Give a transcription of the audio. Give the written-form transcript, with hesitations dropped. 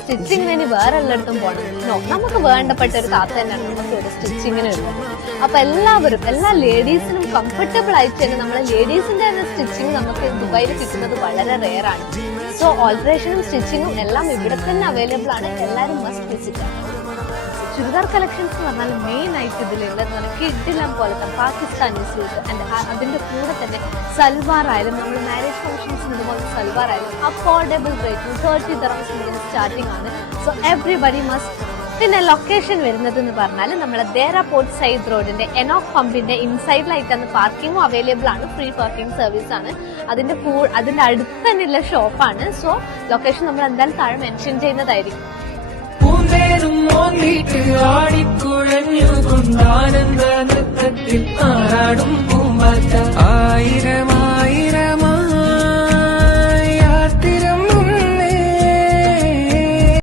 സ്റ്റിച്ചിങ്ങിന് ഇനി വേറെ എല്ലായിടത്തും പോകണം. നമുക്ക് വേണ്ടപ്പെട്ട ഒരു താത്ത തന്നെയാണ് നമുക്ക് ഒരു സ്റ്റിച്ചിങ്ങിന് ഉള്ളത്. അപ്പൊ എല്ലാവരും എല്ലാ ലേഡീസിനും കംഫർട്ടബിൾ ആയിട്ട് തന്നെ നമ്മളെ ലേഡീസിന്റെ തന്നെ സ്റ്റിച്ചിങ് നമുക്ക് ദുബായിൽ കിട്ടുന്നത് വളരെ റെയർ ആണ്. സോ ഓൾട്ടറേഷനും സ്റ്റിച്ചിങ്ങും എല്ലാം ഇവിടെ തന്നെ അവൈലബിൾ ആണ്. എല്ലാവരും മസ്റ്റ് വിസിറ്റ് ആണ്. ചുരിദാർ കളക്ഷൻസ് എന്ന് പറഞ്ഞാൽ മെയിൻ ആയിട്ട് ഇതിലുള്ളതെന്ന് പറഞ്ഞാൽ കിഡിലം പോലത്തെ പാകിസ്ഥാനി സൂട്ട് ആൻഡ് അതിന്റെ കൂടെ തന്നെ സൽവാർ ആയാലും നമ്മൾ മാരേജ് ഫംഗ്ഷൻസിന് ഇതുപോലെ സൽവാർ ആയാലും അഫോർഡബിൾ റേറ്റ് 30 dirhams മുതൽ സ്റ്റാർട്ടിംഗ് ആണ്. So everybody must. പിന്നെ ലൊക്കേഷൻ വരുന്നത് എന്ന് പറഞ്ഞാൽ നമ്മളെ ദേര പോർട്ട് സൈഡ് റോഡിന്റെ എനോക് പമ്പിന്റെ ഇൻസൈഡിലായിട്ടാണ് പാർക്കിങ്ങും അവൈലബിൾ ആണ്. ഫ്രീ പാർക്കിംഗ് സർവീസ് ആണ്. അതിന്റെ അടുത്ത് തന്നെയുള്ള ഷോപ്പാണ്. സോ ലൊക്കേഷൻ നമ്മൾ എന്തായാലും താഴെ മെൻഷൻ ചെയ്യുന്നതായിരിക്കും. ആടിക്കുഴഞ്ഞുകൊണ്ടാനന്ദ നൃത്തത്തിൽ ആറാടും പൂമ്പാറ്റ ആയിരം